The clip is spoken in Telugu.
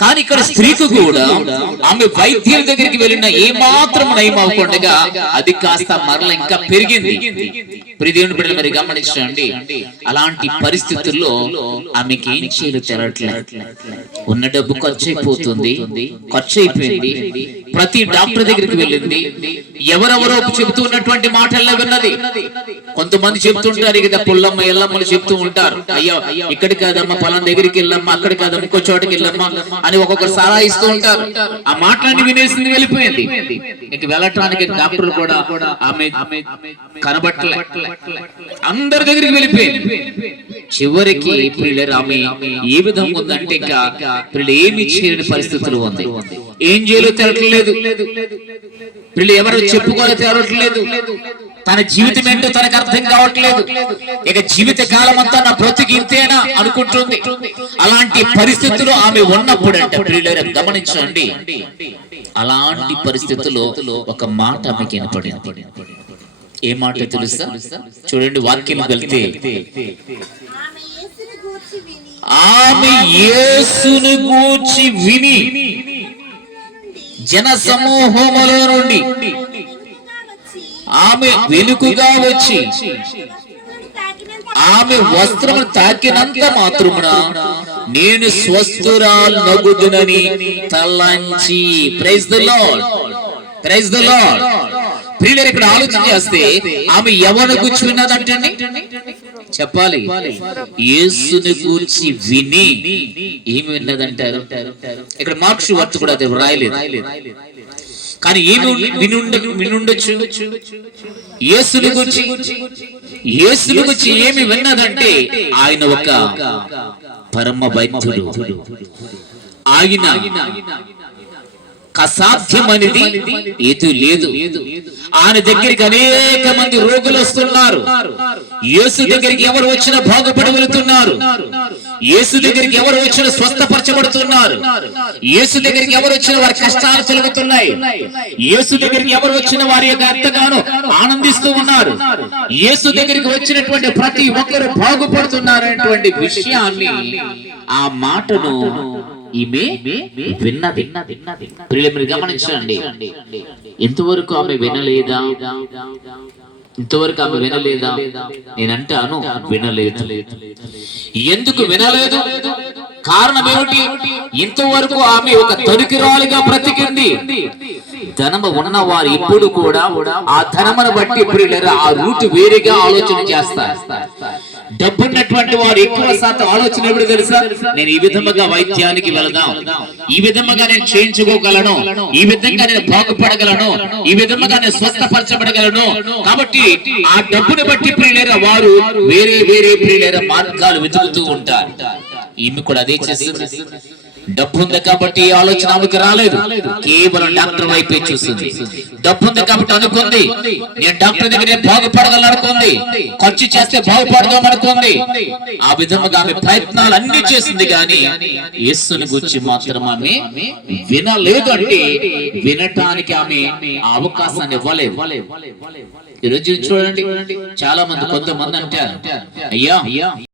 కానీ ఇక్కడ స్త్రీకి కూడా ఆమె వైద్యుల దగ్గరికి వెళ్ళిన ఏ మాత్రం నయం అవ్వకుండా అది కాస్త మరల ఇంకా పెరిగింది. దేవుని బిడ్డలు మరి గమనించండి, అలాంటి పరిస్థితుల్లో ఆమెకి ఏం చేయాలో తెలట్లేదు. ఉన్న డబ్బు ఖర్చు అయిపోతుంది, ఖర్చు అయిపోయింది. ప్రతి డాక్టర్ దగ్గరికి వెళ్ళింది, ఎవరెవరో చెబుతున్నటువంటి మాటల్లో విన్నది. కొంతమంది చెప్తుంటారు కదా, పుల్లమ్మ ఎల్లమ్మలు చెప్తూ ఉంటారు, అయ్యో ఇక్కడ కాదమ్మా పలానా దగ్గరికి వెళ్ళమ్మా, అక్కడ కాదమ్మా ఇంకో చోటకి వెళ్ళమ్మా అని ఒక్కొక్కరు సలహా ఇస్తూ ఉంటారు. ఆ మాటలన్నీ వినేసింది, వెళ్ళిపోయింది. ఇంక వెళ్ళటానికి డాక్టర్లు కూడా ఆమె కనబట్టలే, అందరి దగ్గరికి వెళ్ళిపోయింది. చివరికి పిల్లలు ఆమె ఏ విధంగా ఉందంటే ఇంకా పిల్లలు ఏమి చేయని పరిస్థితులు ఉంది. ఏం చేయాలో తెలట్లేదు, పిల్లలు ఎవరు చెప్పుకోవాలో తెలట్లేదు, తన జీవితం ఏంటో తనకు అర్థం కావట్లేదు. ఇక జీవిత కాలం అంతా నా బ్రతికి ఇంతేనా అనుకుంటుంది. అలాంటి పరిస్థితుల్లో ఆమె ఉన్నప్పుడంట ప్రియులారా గమనించండి, అలాంటి పరిస్థితుల్లో ఒక మాట ఆమెకి వినపడింది. ఏ మాట తెలుసా? చూడండి, వాక్యం వెళ్తే ఆమె యేసును గూర్చి విని జన సమూహములో నుండి ఆమె వెనుకగా వచ్చి ఆమె వస్త్రము తాకినంత మాత్రమున నేను స్వస్థురాలనగుదునని తలంచి. Praise the Lord, praise the Lord. ప్రియులారా ఇక్కడ ఆలోచన చేస్తే ఆమె ఎవరిని గూర్చి విన్నదంటండి? చెప్పాలి, యేసుని గూర్చి విని ఏమి విన్నదంటారు? ఇక్కడ మార్క్స్ వార్త కూడా అది రాయలేదు, కానీ ఏమి వినుండొచ్చు? యేసుని గురించి ఏమి విన్నదంటే ఆయన ఒక పరమ వైద్యుడు, ఆయన అసాధ్యమనేది ఏది లేదు. ఆయన దగ్గరికి అనేక మంది రోగులు వస్తున్నారు. యేసు దగ్గరికి ఎవరు వచ్చినా బాగుపడి వెళుతున్నారు. యేసు దగ్గరికి ఎవరు వచ్చినా స్వస్థపరచబడుతున్నారు. యేసు దగ్గరికి ఎవరు వచ్చినా వారి కష్టాలు తొలగుతున్నాయి. యేసు దగ్గరికి ఎవరు వచ్చినా వారి యొక్క ఎంతగానో ఆనందిస్తూ ఉన్నారు. యేసు దగ్గరికి వచ్చినటువంటి ప్రతి ఒక్కరు బాగుపడుతున్నారనేటువంటి విషయాన్ని, ఆ మాటను ఈమె విన్నది. ప్రియులు గమనించండి, ఇంతవరకు ఆమె వినలేదా? ఇంతవరకు ఆమె వినలేదా? నేనంటాను వినలేదు. ఎందుకు వినలేదు? కారణం ఏమిటి? ఇంతవరకు ఆమె ఒక తొలికిరాలుగా బ్రతికింది. ధనము ఉన్నవారు ఇప్పుడు కూడా ఆ ధనమును బట్టి ప్రియులారా ఆ రూట్ వేరేగా ఆలోచన చేస్తారు. డబ్బున్నటువంటి వారు ఎక్కువ శాతం ఆలోచన ఎప్పుడు తెలుసా? నేను ఈ విధముగా వైద్యానికి వెళదాం, ఈ విధముగా నేను చేయించుకోగలను, ఈ విధంగా నేను బాగుపడగలను, ఈ విధముగా నేను స్వస్థపరచబడగలను. కాబట్టి ఆ డబ్బును బట్టి ప్రియులారా వారు వేరే వేరే ప్రియులారా మార్గాలు వెతుకుతూ ఉంటారు. ఈమె కూడా అదే చేస్తుంది. డబ్బు ఉంది కాబట్టి ఆలోచన ఆమెకు రాలేదు, కేవలం డాక్టర్ వైపే చూస్తుంది. డబ్బు ఉంది కాబట్టి అనుకుంది, నేను డాక్టర్ దగ్గర బాగుపడగలను అనుకుంది, ఖర్చు చేస్తే బాగుపడదాం అనుకుంది. ఆ విధంగా ఆమె ప్రయత్నాలు అన్ని చేసింది, కానీ యేసుని గురించి మాత్రం ఆమె వినలేదు. అంటే వినటానికి ఆమె అవకాశాన్ని ఇవ్వలేదు. ఈరోజు చూడండి, చాలా మంది కొంతమంది అంటారు, అయ్యా